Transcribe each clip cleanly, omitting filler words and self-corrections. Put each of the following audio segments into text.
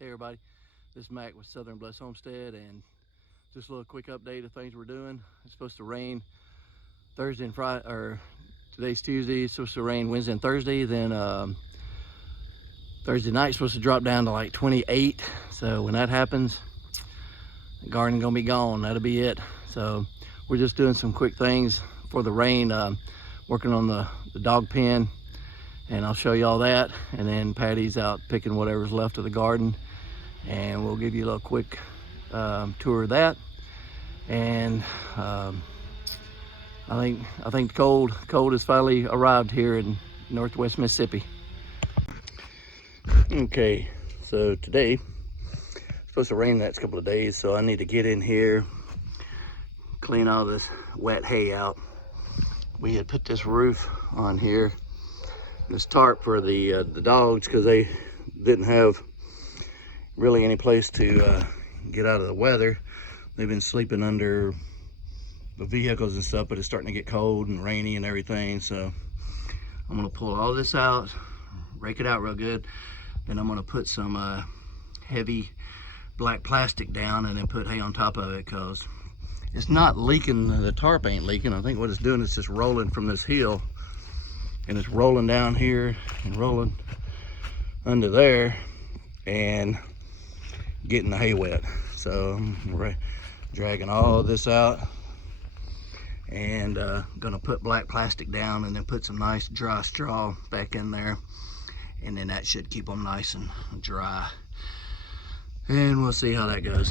Hey everybody, this is Mac with Southern Bless Homestead, and just a little quick update of things we're doing. It's supposed to rain Thursday and Friday, or today's Tuesday. It's supposed to rain Wednesday and Thursday. Then Thursday night supposed to drop down to like 28. So when that happens, the garden gonna be gone. That'll be it. So we're just doing some quick things for the rain. Working on the dog pen, and I'll show you all that. And then Patty's out picking whatever's left of the garden, and we'll give you a little quick tour of that. And I think cold has finally arrived here in northwest Mississippi. Okay, so today it's supposed to rain the next couple of days, so I need to get in here, clean all this wet hay out. We had put this roof on here, this tarp for the dogs, because they didn't have really any place to get out of the weather. They've been sleeping under the vehicles and stuff, but it's starting to get cold and rainy and everything. So I'm gonna pull all this out, rake it out real good. Then I'm gonna put some heavy black plastic down and then put hay on top of it, because it's not leaking. The tarp ain't leaking. I think what it's doing is just rolling from this hill, and it's rolling down here and rolling under there and getting the hay wet. So I'm dragging all of this out and gonna put black plastic down and then put some nice dry straw back in there, and then that should keep them nice and dry, and we'll see how that goes.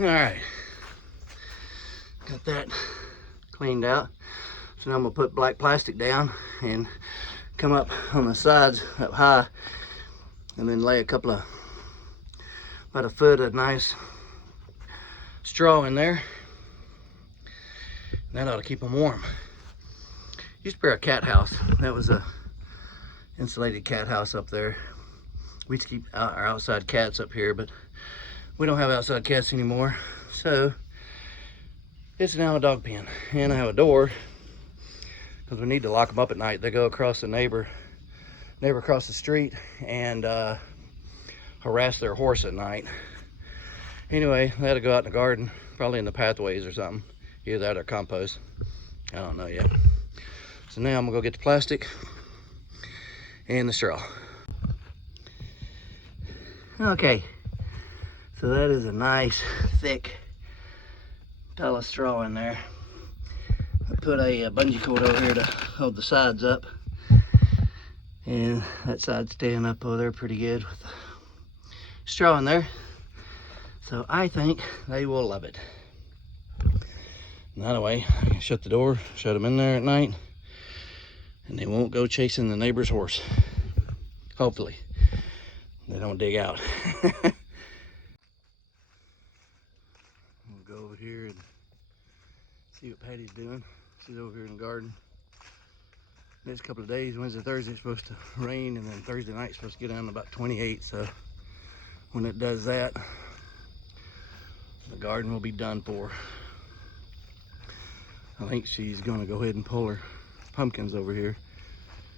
All right, got that cleaned out. So now I'm gonna put black plastic down and come up on the sides up high, and then lay about a foot of nice straw in there. And that ought to keep them warm. Used to be our cat house. That was a insulated cat house up there. We used to keep our outside cats up here, but we don't have outside cats anymore, so it's now a dog pen. And I have a door, because we need to lock them up at night. They go across the neighbor across the street and harass their horse at night. Anyway, they had to go out in the garden, probably in the pathways or something. Either that or compost. I don't know yet. So now I'm gonna go get the plastic and the straw. Okay. So that is a nice, thick pile of straw in there. I put a bungee cord over here to hold the sides up. And that side's staying up over there pretty good with the straw in there. So I think they will love it. And that way, I can shut the door, shut them in there at night, and they won't go chasing the neighbor's horse. Hopefully. They don't dig out. We'll go over here and see what Patty's doing. She's over here in the garden. Next couple of days, Wednesday, Thursday, it's supposed to rain, and then Thursday night it's supposed to get down to about 28. So when it does that, the garden will be done for. I think she's gonna go ahead and pull her pumpkins over here.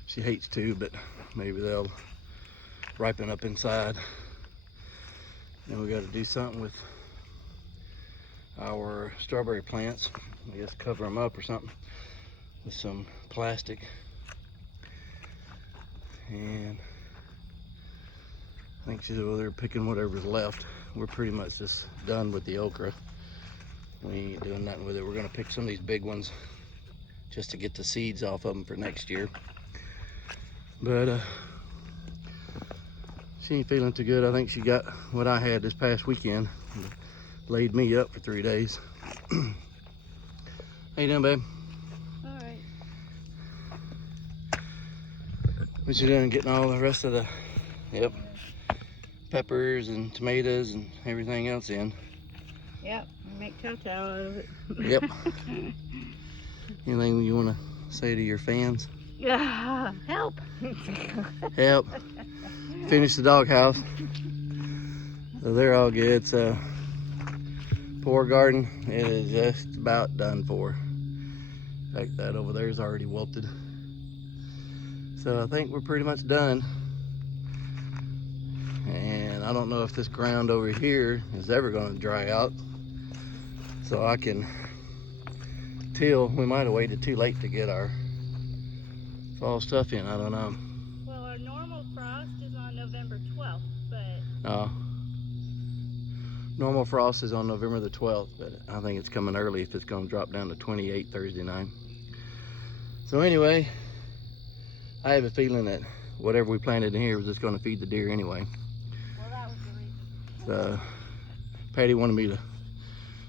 She hates to, but maybe they'll ripen up inside. Then we got to do something with our strawberry plants. I guess cover them up or something with some plastic. And I think she's over there picking whatever's left. We're pretty much just done with the okra. We ain't doing nothing with it. We're gonna pick some of these big ones just to get the seeds off of them for next year. But she ain't feeling too good. I think she got what I had this past weekend. Laid me up for 3 days. How you doing, babe? All right. What you doing? Getting all the rest of the, yep, peppers and tomatoes and everything else in. Yep, make chow-chow out of it. Yep. Anything you want to say to your fans? Yeah, help. Help. Finish the doghouse. So they're all good. So poor garden, it is just about done for. In fact, that over there is already wilted. So I think we're pretty much done. And I don't know if this ground over here is ever going to dry out. So I can till. We might have waited too late to get our fall stuff in. I don't know. Well, our normal frost is on November 12th, but... Normal frost is on November the 12th, but I think it's coming early if it's going to drop down to 28 Thursday night. So anyway, I have a feeling that whatever we planted in here was just going to feed the deer anyway. Well, that was the reason. So Patty wanted me to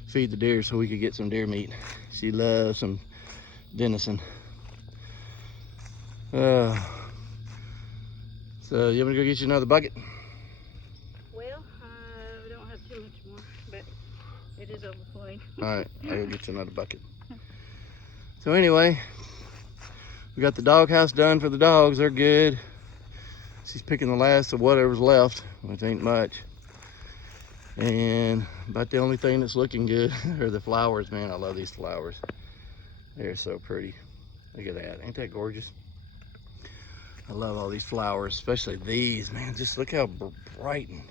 feed the deer so we could get some deer meat. She loves some venison. So you want to go get you another bucket? Well, we don't have too much more, but it is overflowing. All right, I'll go get you another bucket. So anyway, we got the doghouse done for the dogs. They're good. She's picking the last of whatever's left, which ain't much. And about the only thing that's looking good are the flowers. Man, I love these flowers. They're so pretty. Look at that. Ain't that gorgeous? I love all these flowers, especially these, man. Just look how bright and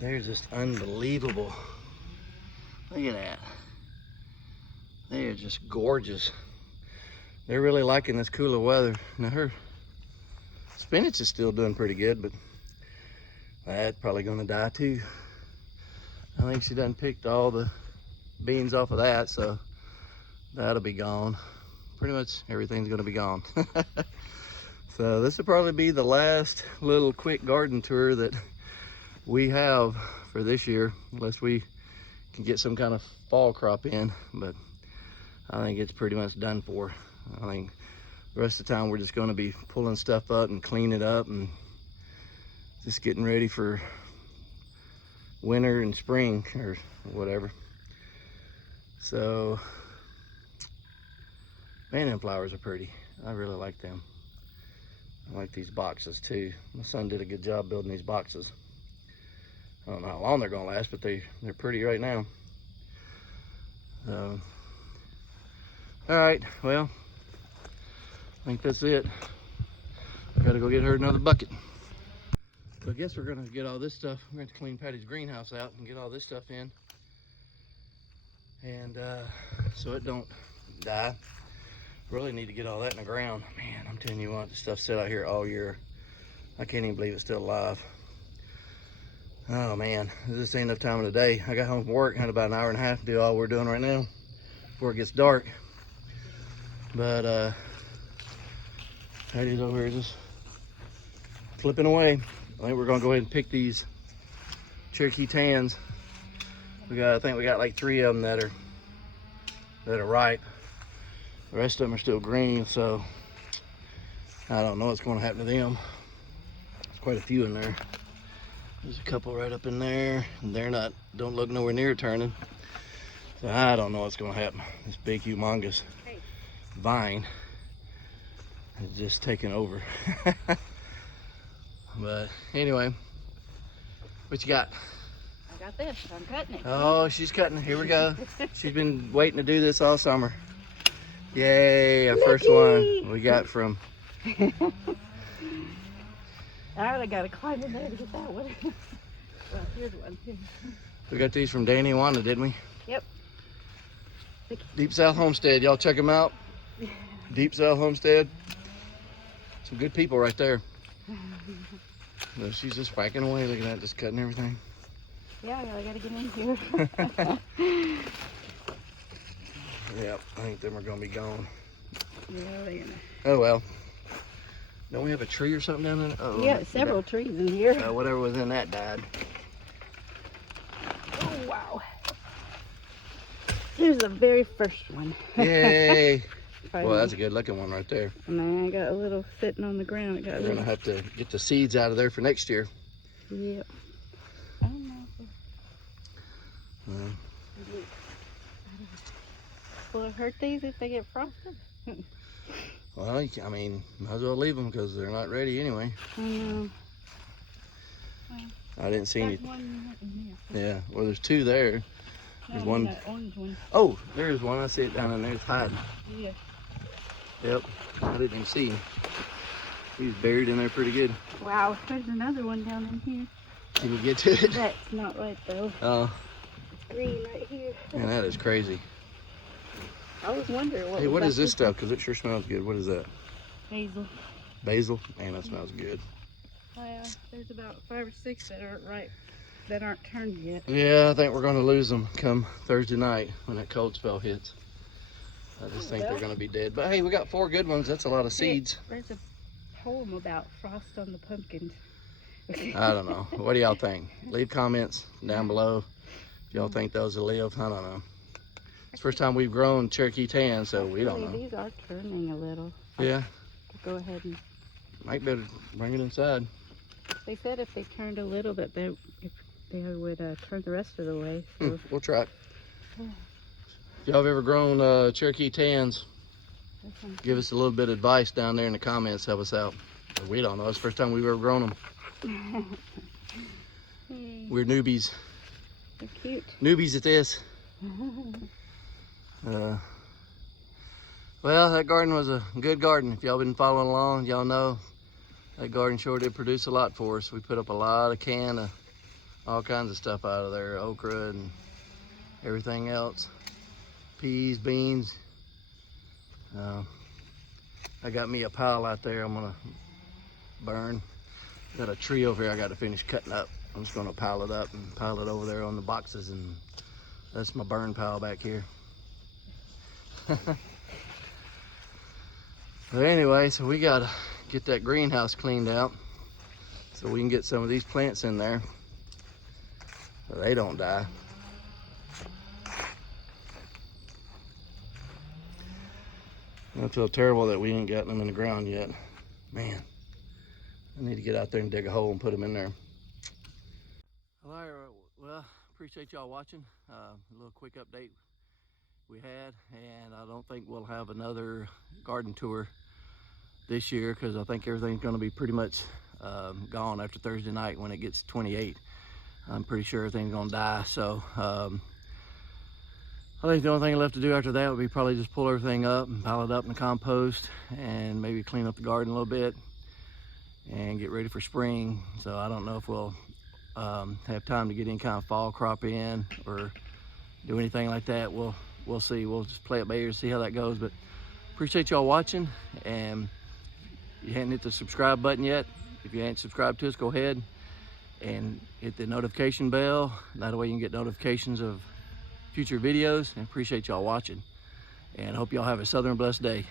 they're just unbelievable. Look at that. They're just gorgeous. They're really liking this cooler weather. Now her spinach is still doing pretty good, but that's probably gonna die too. I think she done picked all the beans off of that, so that'll be gone. Pretty much everything's gonna be gone. So this will probably be the last little quick garden tour that we have for this year, unless we can get some kind of fall crop in, but I think it's pretty much done for. I think the rest of the time we're just gonna be pulling stuff up and cleaning it up and just getting ready for winter and spring or whatever. So, man, them flowers are pretty. I really like them. I like these boxes too. My son did a good job building these boxes. I don't know how long they're gonna last, but they're pretty right now. So, all right, well, I think that's it. I gotta go get her another bucket. So I guess we're gonna get all this stuff. We're going to clean Patty's greenhouse out and get all this stuff in. And so it don't die. Really need to get all that in the ground. Man, I'm telling you what, this stuff sat out here all year. I can't even believe it's still alive. Oh man, this ain't enough time of the day. I got home from work, had about an hour and a half to do all we're doing right now before it gets dark. But Patty's over here just clipping away. I think we're gonna go ahead and pick these Cherokee tans. I think we got like 3 of them that are ripe. The rest of them are still green, so I don't know what's going to happen to them. There's quite a few in there. There's a couple right up in there, and don't look nowhere near turning. So I don't know what's going to happen. This big humongous vine is just taking over. But anyway, what you got? I got this. I'm cutting it. Oh, she's cutting it. Here we go. She's been waiting to do this all summer. Yay, our first one we got from... All right, I gotta climb in there to get that one. Well, here's one. We got these from Danny and Wanda, didn't we? Yep. Deep South Homestead. Y'all check them out. Deep South Homestead. Some good people right there. So she's just whacking away. Look at that, just cutting everything. Yeah, I gotta get in here. Yep, I think them are gonna be gone. Yeah, they're gonna. Oh well. Don't we have a tree or something down there? Oh, Yeah, several trees in here. whatever was in that died. Oh wow. Here's the very first one. Yay! Well, Finally. that's a good looking one right there. And then I got a little sitting on the ground. It got a We're gonna little. have to get the seeds out of there for next year. Yep. I don't know. Will it hurt these if they get frosted? Well, I mean, might as well leave them because they're not ready anyway. I know. Well, I didn't see any. one in here. Yeah, well, there's two there. There's one. That orange one. Oh, there's one. I see it down in there. It's hiding. Yeah. Yep, I didn't even see him. He's buried in there pretty good. Wow, there's another one down in here. Can you get to it? That's not right though. Oh, It's green right here. man, that is crazy. I was wondering what. Hey, what was is this stuff? Because it sure smells good. What is that? Basil. Basil? Man, that smells good. There's about 5 or 6 that aren't right, that aren't turned yet. Yeah, I think we're going to lose them come Thursday night when that cold spell hits. I just think they're going to be dead. But hey, we got 4 good ones. That's a lot of seeds. There's a poem about frost on the pumpkins. I don't know. What do y'all think? Leave comments down below. If y'all think those will live, I don't know. It's the first time we've grown Cherokee tan, so we don't know. These are turning a little. Yeah. Go ahead and. Might better bring it inside. They said if they turned a little bit, they would turn the rest of the way. So. We'll try it. If y'all have ever grown Cherokee tans, give us a little bit of advice down there in the comments. Help us out. We don't know. It's the first time we've ever grown them. We're newbies. They're cute. Newbies at this. Well, that garden was a good garden. If y'all been following along, y'all know that garden sure did produce a lot for us. We put up a lot of can of all kinds of stuff out of there, okra and everything else, peas, beans. I got me a pile out there I'm gonna burn. Got a tree over here I got to finish cutting up. I'm just gonna pile it up and pile it over there on the boxes, and that's my burn pile back here. But anyway, so we gotta get that greenhouse cleaned out so we can get some of these plants in there so they don't die. I feel terrible that we ain't gotten them in the ground yet. Man, I need to get out there and dig a hole and put them in there. All right, well, appreciate y'all watching. A little quick update we had, and I don't think we'll have another garden tour this year because I think everything's going to be pretty much gone after Thursday night when it gets 28. I'm pretty sure everything's going to die. So I think the only thing left to do after that would be probably just pull everything up and pile it up in the compost and maybe clean up the garden a little bit and get ready for spring. So I don't know if we'll have time to get any kind of fall crop in or do anything like that. We'll see. We'll just play it by ear and see how that goes. But appreciate y'all watching, and you hadn't hit the subscribe button yet. If you ain't subscribed to us, go ahead and hit the notification bell. That way you can get notifications of future videos, and appreciate y'all watching, and hope y'all have a southern blessed day.